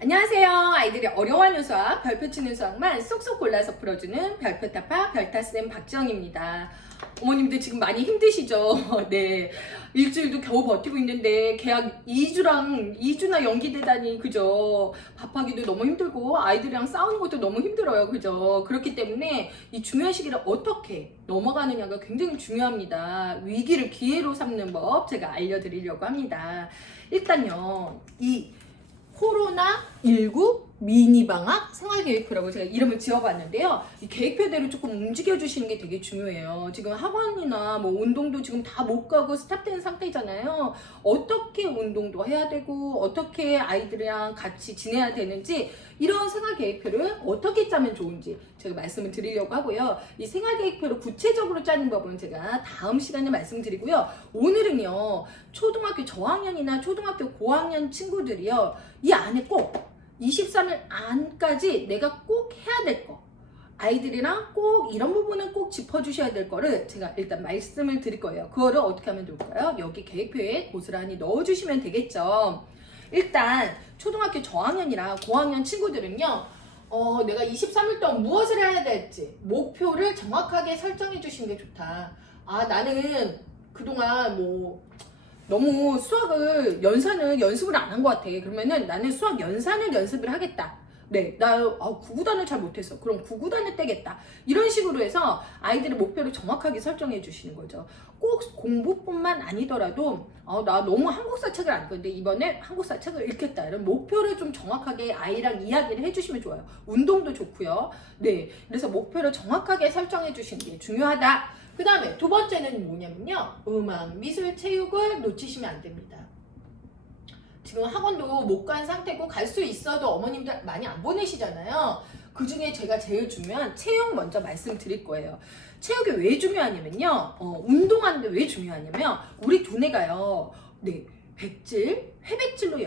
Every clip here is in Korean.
안녕하세요. 아이들이 어려워하는 수학, 별표 치는 수학만 쏙쏙 골라서 풀어주는 별표타파 별타쌤 박지영입니다. 어머님들 지금 많이 힘드시죠? 네. 일주일도 겨우 버티고 있는데 계약 2주나 연기되다니, 그죠? 밥하기도 너무 힘들고 아이들이랑 싸우는 것도 너무 힘들어요. 그죠? 그렇기 때문에 이 중요한 시기를 어떻게 넘어가느냐가 굉장히 중요합니다. 위기를 기회로 삼는 법 제가 알려드리려고 합니다. 일단요, 이 코로나19 미니방학 생활계획표라고 제가 이름을 지어봤는데요. 이 계획표대로 조금 움직여주시는 게 되게 중요해요. 지금 학원이나 뭐 운동도 지금 다 못 가고 스탑된 상태잖아요. 어떻게 운동도 해야 되고 어떻게 아이들이랑 같이 지내야 되는지, 이런 생활계획표를 어떻게 짜면 좋은지 제가 말씀을 드리려고 하고요. 이 생활계획표를 구체적으로 짜는 법은 제가 다음 시간에 말씀드리고요. 오늘은요, 초등학교 저학년이나 초등학교 고학년 친구들이요, 이 안에 꼭 23일 안까지 내가 꼭 해야 될 거, 아이들이랑 꼭 이런 부분은 꼭 짚어주셔야 될 거를 제가 일단 말씀을 드릴 거예요. 그거를 어떻게 하면 좋을까요? 여기 계획표에 고스란히 넣어주시면 되겠죠. 일단 초등학교 저학년이랑 고학년 친구들은요, 내가 23일 동안 무엇을 해야 될지 목표를 정확하게 설정해 주시는 게 좋다. 나는 그동안 너무 수학을 연습을 안 한 것 같아. 그러면은 나는 수학 연산을 연습을 하겠다. 네, 나 구구단을 잘 못했어. 그럼 구구단을 떼겠다. 이런 식으로 해서 아이들의 목표를 정확하게 설정해 주시는 거죠. 꼭 공부뿐만 아니더라도 나 너무 한국사 책을 안 읽었는데 이번에 한국사 책을 읽겠다. 이런 목표를 좀 정확하게 아이랑 이야기를 해주시면 좋아요. 운동도 좋고요. 네, 그래서 목표를 정확하게 설정해 주시는 게 중요하다. 그 다음에 두 번째는 뭐냐면요, 음악, 미술, 체육을 놓치시면 안 됩니다. 지금 학원도 못 간 상태고 갈 수 있어도 어머님들 많이 안 보내시잖아요. 그 중에 제가 제일 중요한 체육 먼저 말씀드릴 거예요. 체육이 왜 중요하냐면요, 운동하는데 왜 중요하냐면 우리 두뇌가요, 네, 백질, 회백질로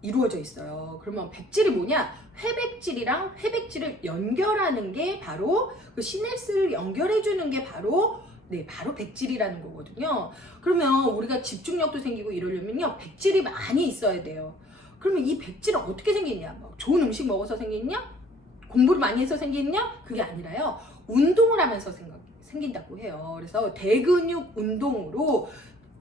이루어져 있어요. 그러면 백질이 뭐냐? 회백질이랑 회백질을 연결하는 게 바로, 그 시냅스를 연결해주는 게 바로 백질이라는 거거든요. 그러면 우리가 집중력도 생기고 이러려면요, 백질이 많이 있어야 돼요. 그러면 이 백질은 어떻게 생기냐? 좋은 음식 먹어서 생기냐? 공부를 많이 해서 생기냐? 그게 아니라요, 운동을 하면서 생긴다고 해요. 그래서 대근육 운동으로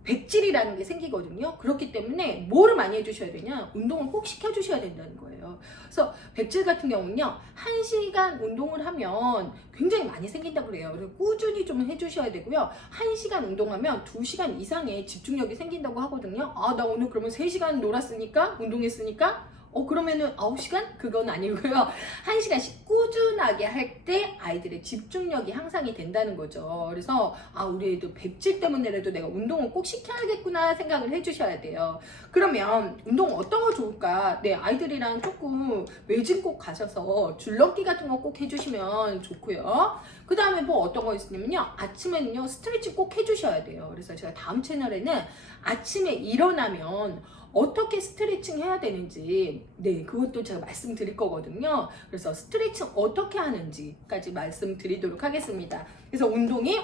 백질이라는 게 생기거든요. 그렇기 때문에 뭐를 많이 해주셔야 되냐? 운동을 꼭 시켜주셔야 된다는 거예요. 그래서 백질 같은 경우는요, 1시간 운동을 하면 굉장히 많이 생긴다고 그래요. 그래서 꾸준히 좀 해주셔야 되고요. 1시간 운동하면 2시간 이상의 집중력이 생긴다고 하거든요. 나 오늘 그러면 3시간 놀았으니까, 운동했으니까 그러면은 9시간? 그건 아니고요. 1시간씩 꾸준하게 할 때 아이들의 집중력이 향상이 된다는 거죠. 그래서 우리 애도 백질 때문에라도 내가 운동을 꼭 시켜야겠구나 생각을 해주셔야 돼요. 그러면 운동 어떤 거 좋을까? 네, 아이들이랑 조금 외진 곳 가셔서 줄넘기 같은 거 꼭 해주시면 좋고요. 그 다음에 어떤 거 있냐면요, 아침에는요, 스트레칭 꼭 해주셔야 돼요. 그래서 제가 다음 채널에는 아침에 일어나면 어떻게 스트레칭 해야 되는지, 네, 그것도 제가 말씀드릴 거거든요. 그래서 스트레칭 어떻게 하는지까지 말씀드리도록 하겠습니다. 그래서 운동이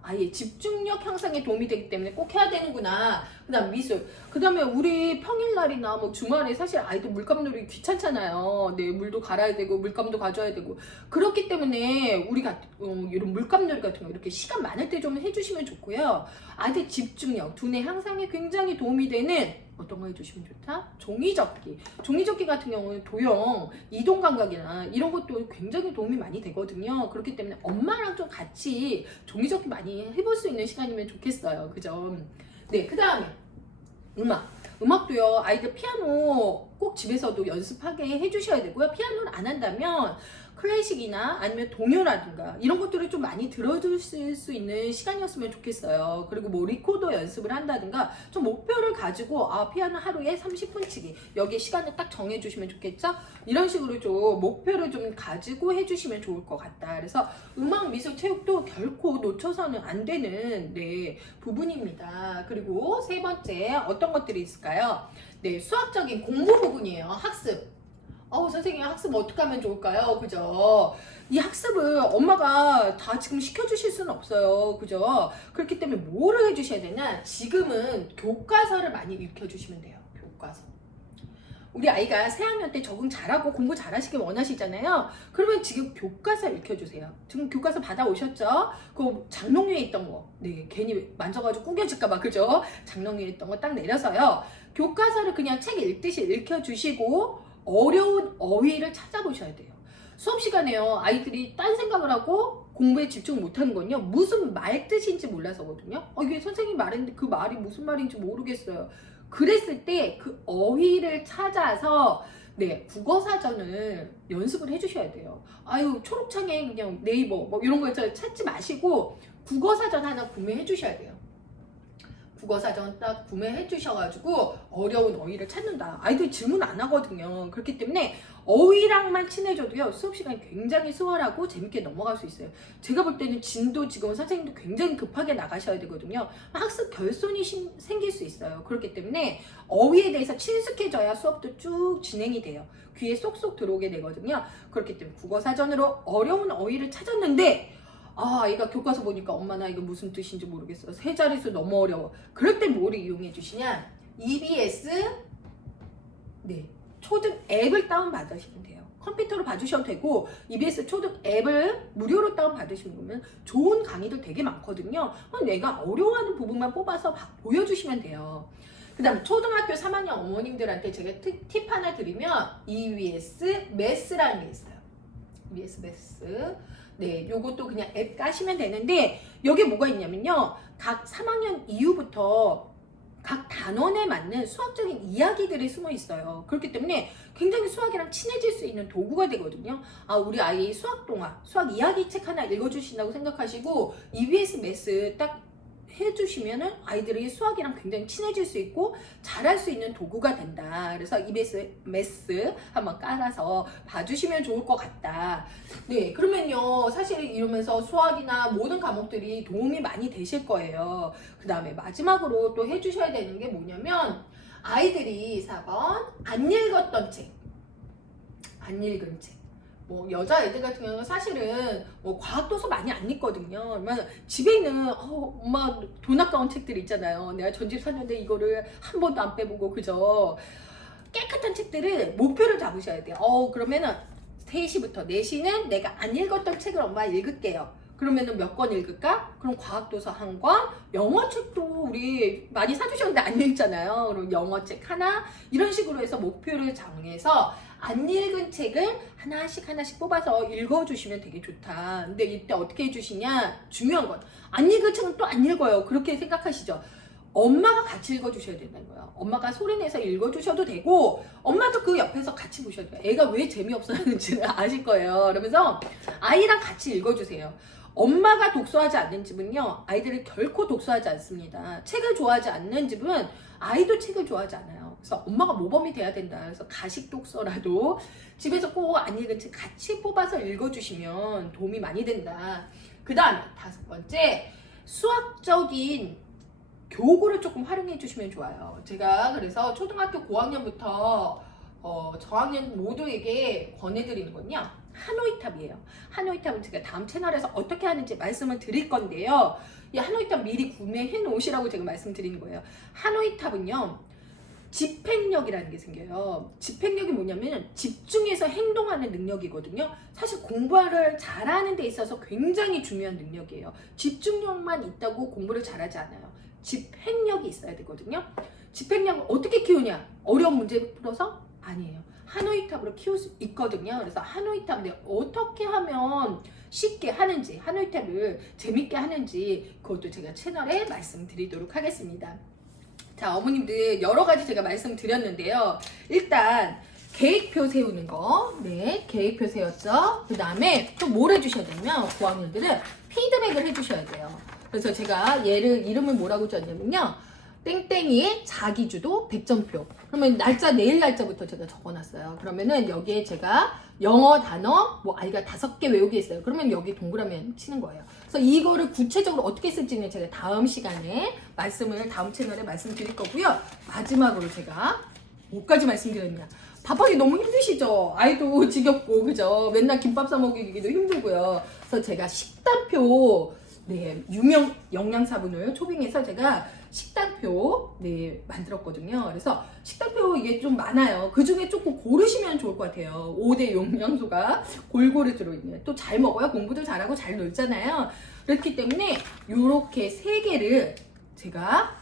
아예 집중력 향상에 도움이 되기 때문에 꼭 해야 되는구나. 그 다음 미술. 그 다음에 우리 평일날이나 주말에 사실 아이들 물감 놀이 귀찮잖아요. 네, 물도 갈아야 되고 물감도 가져야 되고. 그렇기 때문에 우리가 이런 물감 놀이 같은 거 이렇게 시간 많을 때 좀 해주시면 좋고요. 아이들 집중력, 두뇌 향상에 굉장히 도움이 되는 어떤 거 해주시면 좋다? 종이접기. 종이접기 같은 경우는 도형, 이동 감각이나 이런 것도 굉장히 도움이 많이 되거든요. 그렇기 때문에 엄마랑 좀 같이 종이접기 많이 해볼 수 있는 시간이면 좋겠어요. 그죠? 네, 그 다음에 음악도요, 아이들 피아노 꼭 집에서도 연습하게 해주셔야 되고요. 피아노를 안 한다면 클래식이나 아니면 동요라든가 이런 것들을 좀 많이 들어주실 수 있는 시간이었으면 좋겠어요. 그리고 리코더 연습을 한다든가 좀 목표를 가지고 피아노 하루에 30분 치기, 여기에 시간을 딱 정해주시면 좋겠죠? 이런 식으로 좀 목표를 좀 가지고 해주시면 좋을 것 같다. 그래서 음악, 미술, 체육도 결코 놓쳐서는 안 되는 부분입니다. 그리고 세 번째 어떤 것들이 있을까요? 네, 수학적인 공부 부분이에요. 학습. 선생님, 학습 어떻게 하면 좋을까요? 그죠? 이 학습을 엄마가 다 지금 시켜주실 수는 없어요. 그죠? 그렇기 때문에 뭐를 해주셔야 되나? 지금은 교과서를 많이 읽혀주시면 돼요. 교과서. 우리 아이가 새학년 때 적응 잘하고 공부 잘하시길 원하시잖아요. 그러면 지금 교과서 읽혀주세요. 지금 교과서 받아오셨죠? 그 장롱 위에 있던 거, 네, 괜히 만져가지고 구겨질까봐, 그죠? 장롱 위에 있던 거 딱 내려서요. 교과서를 그냥 책 읽듯이 읽혀주시고 어려운 어휘를 찾아보셔야 돼요. 수업 시간에요. 아이들이 딴 생각을 하고 공부에 집중 못하는 건요. 무슨 말 뜻인지 몰라서거든요. 이게 선생님이 말했는데 그 말이 무슨 말인지 모르겠어요. 그랬을 때 그 어휘를 찾아서 네, 국어사전을 연습을 해주셔야 돼요. 아유, 초록창에 그냥 네이버 뭐 이런 거 찾지 마시고 국어사전 하나 구매해 주셔야 돼요. 국어사전 딱 구매해 주셔가지고 어려운 어휘를 찾는다. 아이들이 질문 안 하거든요. 그렇기 때문에 어휘랑만 친해져도요, 수업 시간이 굉장히 수월하고 재밌게 넘어갈 수 있어요. 제가 볼 때는 진도 지금 선생님도 굉장히 급하게 나가셔야 되거든요. 학습 결손이 생길 수 있어요. 그렇기 때문에 어휘에 대해서 친숙해져야 수업도 쭉 진행이 돼요. 귀에 쏙쏙 들어오게 되거든요. 그렇기 때문에 국어사전으로 어려운 어휘를 찾았는데 아이가 교과서 보니까 엄마 나 이거 무슨 뜻인지 모르겠어. 세 자릿수 너무 어려워. 그럴 때 뭐를 이용해 주시냐? EBS 네, 초등 앱을 다운받으시면 돼요. 컴퓨터로 봐주셔도 되고 EBS 초등 앱을 무료로 다운받으시면 좋은 강의들 되게 많거든요. 내가 어려워하는 부분만 뽑아서 보여주시면 돼요. 그 다음 초등학교 3학년 어머님들한테 제가 팁 하나 드리면 EBS 매스라는 게 있어요. EBS 매스. 네, 요것도 그냥 앱 까시면 되는데 여기 뭐가 있냐면요. 각 3학년 이후부터 각 단원에 맞는 수학적인 이야기들이 숨어 있어요. 그렇기 때문에 굉장히 수학이랑 친해질 수 있는 도구가 되거든요. 우리 아이 수학 동화, 수학 이야기 책 하나 읽어주신다고 생각하시고 EBS 매스 딱 해주시면은 아이들이 수학이랑 굉장히 친해질 수 있고 잘할 수 있는 도구가 된다. 그래서 EBS 매스 한번 깔아서 봐주시면 좋을 것 같다. 네, 그러면요 사실 이러면서 수학이나 모든 과목들이 도움이 많이 되실 거예요. 그 다음에 마지막으로 또 해주셔야 되는 게 뭐냐면 아이들이 4번 안 읽었던 책, 안 읽은 책. 뭐 여자 애들 같은 경우는 사실은 뭐 과학 도서 많이 안 읽거든요. 그러면 집에 있는 엄마 돈 아까운 책들 있잖아요. 내가 전집 샀는데 이거를 한 번도 안 빼보고 그죠. 깨끗한 책들을 목표를 잡으셔야 돼요. 그러면은 3시부터 4시는 내가 안 읽었던 책을 엄마 읽을게요. 그러면은 몇 권 읽을까? 그럼 과학도서 한 권, 영어책도 우리 많이 사주셨는데 안 읽잖아요. 그럼 영어책 하나, 이런 식으로 해서 목표를 정해서 안 읽은 책을 하나씩 뽑아서 읽어주시면 되게 좋다. 근데 이때 어떻게 해주시냐? 중요한 건 안 읽은 책은 또 안 읽어요. 그렇게 생각하시죠? 엄마가 같이 읽어주셔야 된다는 거예요. 엄마가 소리내서 읽어주셔도 되고 엄마도 그 옆에서 같이 보셔야 돼요. 애가 왜 재미없어 하는지는 아실 거예요. 그러면서 아이랑 같이 읽어주세요. 엄마가 독서하지 않는 집은요, 아이들이 결코 독서하지 않습니다. 책을 좋아하지 않는 집은 아이도 책을 좋아하지 않아요. 그래서 엄마가 모범이 돼야 된다. 그래서 가식 독서라도 집에서 꼭 안 읽은 책 같이 뽑아서 읽어주시면 도움이 많이 된다. 그 다음에 5번째, 수학적인 교구를 조금 활용해 주시면 좋아요. 제가 그래서 초등학교 고학년부터 저학년 모두에게 권해드리는 건요, 하노이탑이에요. 하노이탑은 제가 다음 채널에서 어떻게 하는지 말씀을 드릴 건데요. 이 하노이탑 미리 구매해 놓으시라고 제가 말씀드리는 거예요. 하노이탑은요, 집행력이라는 게 생겨요. 집행력이 뭐냐면 집중해서 행동하는 능력이거든요. 사실 공부를 잘하는 데 있어서 굉장히 중요한 능력이에요. 집중력만 있다고 공부를 잘하지 않아요. 집행력이 있어야 되거든요. 집행력을 어떻게 키우냐? 어려운 문제 풀어서? 아니에요. 하노이탑으로 키울 수 있거든요. 그래서 하노이탑을 어떻게 하면 쉽게 하는지, 하노이탑을 재밌게 하는지 그것도 제가 채널에 말씀드리도록 하겠습니다. 자, 어머님들 여러 가지 제가 말씀드렸는데요. 일단 계획표 세우는 거, 네, 계획표 세웠죠. 그 다음에 또 뭘 해주셔야 되냐면 고학년들은 피드백을 해주셔야 돼요. 그래서 제가 얘를 이름을 뭐라고 줬냐면요, 땡땡이의 자기주도 100점표. 그러면 날짜, 내일 날짜부터 제가 적어놨어요. 그러면은 여기에 제가 영어 단어 뭐 아이가 5개 외우게 했어요. 그러면 여기 동그라미 치는 거예요. 그래서 이거를 구체적으로 어떻게 쓸지는 제가 다음 시간에 다음 채널에 말씀드릴 거고요. 마지막으로 제가 뭐까지 말씀드렸냐, 밥하기 너무 힘드시죠? 아이도 지겹고 그죠? 맨날 김밥 사 먹이기도 힘들고요. 그래서 제가 식단표, 네, 유명 영양사분을 초빙해서 제가 식단표 네 만들었거든요. 그래서 식단표 이게 좀 많아요. 그 중에 조금 고르시면 좋을 것 같아요. 5대 영양소가 골고루 들어있는. 또 잘 먹어야 공부도 잘하고 잘 놀잖아요. 그렇기 때문에 이렇게 3개를 제가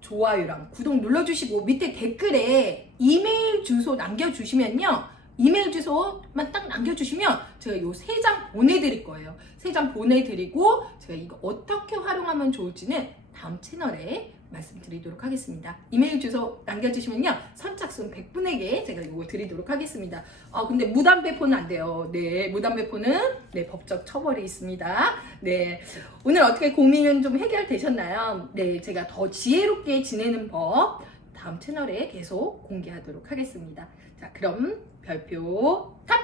좋아요랑 구독 눌러주시고 밑에 댓글에 이메일 주소 남겨주시면요. 이메일 주소만 딱 남겨주시면 제가 요 3장 보내드릴 거예요. 3장 보내드리고 제가 이거 어떻게 활용하면 좋을지는 다음 채널에 말씀드리도록 하겠습니다. 이메일 주소 남겨주시면요. 선착순 100분에게 제가 이거 드리도록 하겠습니다. 근데 무단 배포는 안 돼요. 네, 무단 배포는 네, 법적 처벌이 있습니다. 네, 오늘 어떻게 고민은 좀 해결되셨나요? 네, 제가 더 지혜롭게 지내는 법 다음 채널에 계속 공개하도록 하겠습니다. 자, 그럼 별표 탑!